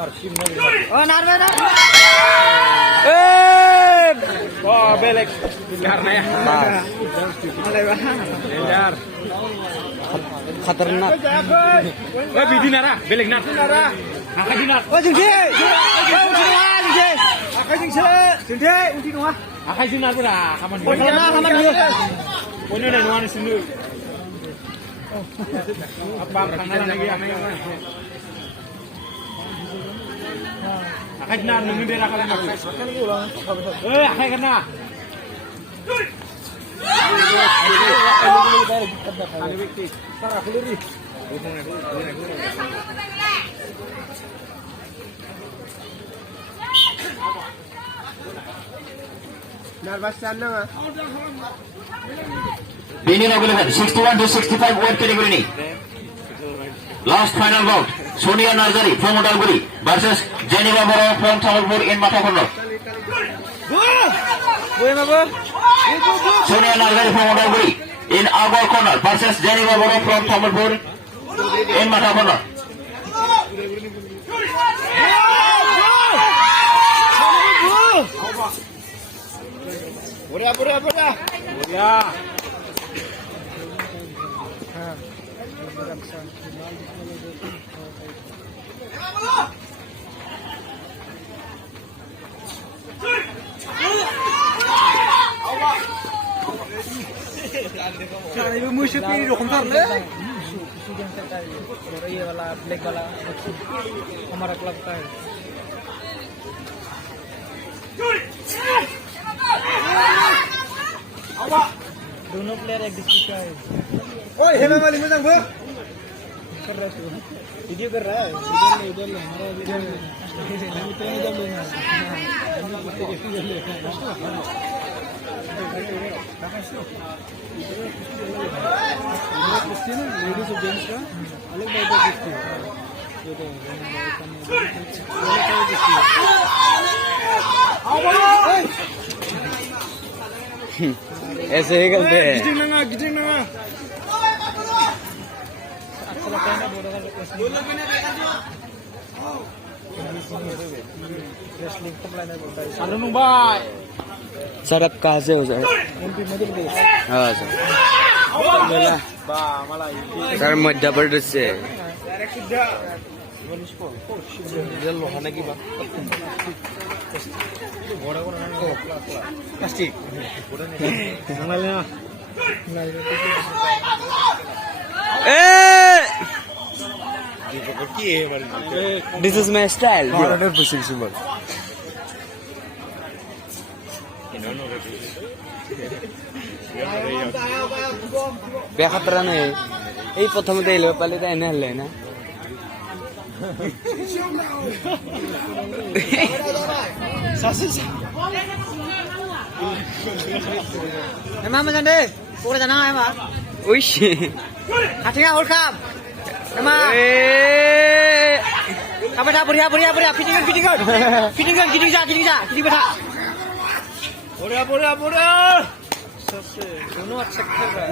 Oh, nar. Oh, belek. Karena ya. Benar. Khatarnak. Bidi nara, belek nar. Angka dinar. Oh, jengke. Undi nuah. Angka dinar pura. Kaman. Kaman dulu. Punya nih nuan sini. Apa kangen lagi ya? Angka dinar nunggu dia nakal lagi. Angka kena. Beginning available 61 to 65 weight category. Last final bout. Sonia Nazari from Udalguri versus Geneva Boro from Thamalpur in Matakorno. Sonia Nazari from Udalguri in our corner versus Geneva Boro from Thamalpur in Matakorno. Ya. Ibu musuh pilih dong ntar le. Musuh yang terkait. ये वाला black वाला हमारा club का है. दोनों player एक district का है. ओए हेलो वाली मजाक वो कर रहा है. वीडियो कर रहा है. इधर ले हमारा वीडियो ले. हम तो इधर लेना. लेडीज और जेंट्स का अलग टाइप का कुश्ती है. ये तो ऐसे ही करते हैं. Giting nanga. अच्छा लगता है ना रेसलिंग कब लाना बोलता है. Anu numbai. सर आप कहाँ से हो सर? एमपी मध्य प्रदेश. हाँ सर. सर मध्य प्रदेश से. Plastik. This is my style. বেখাতরা নেই এই প্রথমতে এলো পালে তাই এনে হলে না Emang macam deh, pura jana emang. Wish Hatinya holkam. Emang. Apa dah buria. Fitting beta. Buria. दोनों अच्छा खेल रहा है.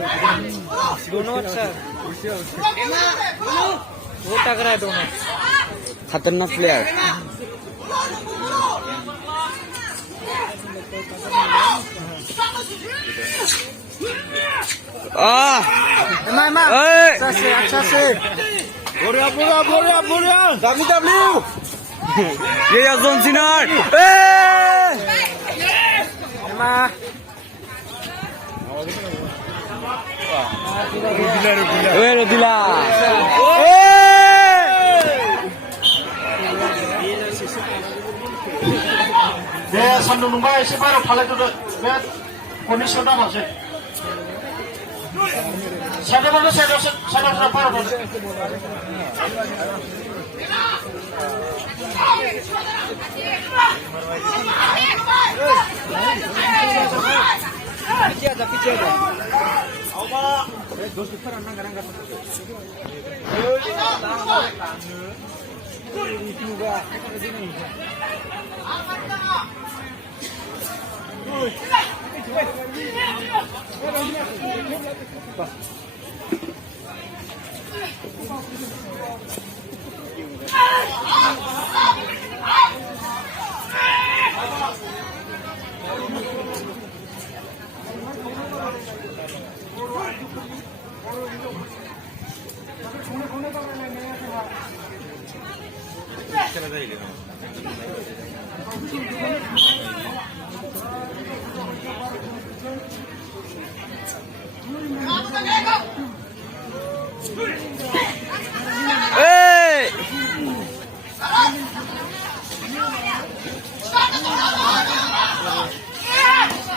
दोनों अच्छा. वो टकरा है दोनों. खतरनाक प्लेयर Emang. अच्छा से. Buria. WW. ये जॉन सीनार Emang. ওই রদিলা Be sandung numbai ese baru phalai tu be condition dah masih. Sada baru. Picture aja.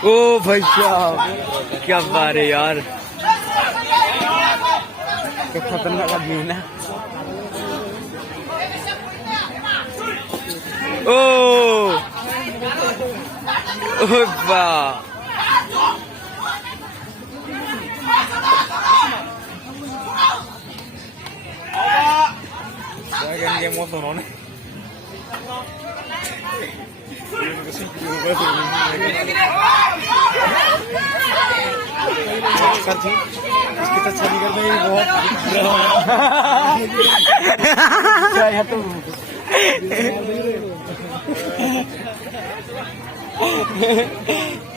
ओ भाई साहब क्या बात है यार, तो खतरनाक आदमी है ना। ओ वाह, इसकी तो छवि कर देंगे बहुत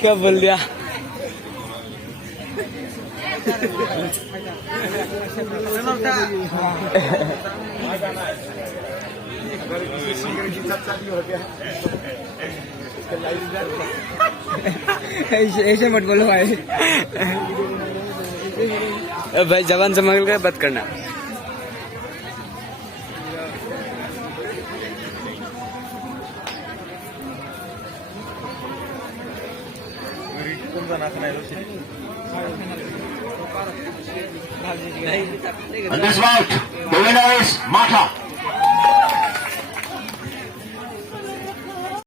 क्या बोल दिया। ऐसे मत बोलो भाई, भाई जवान संभाल कर बात करना। And this bout, the winner is Mata.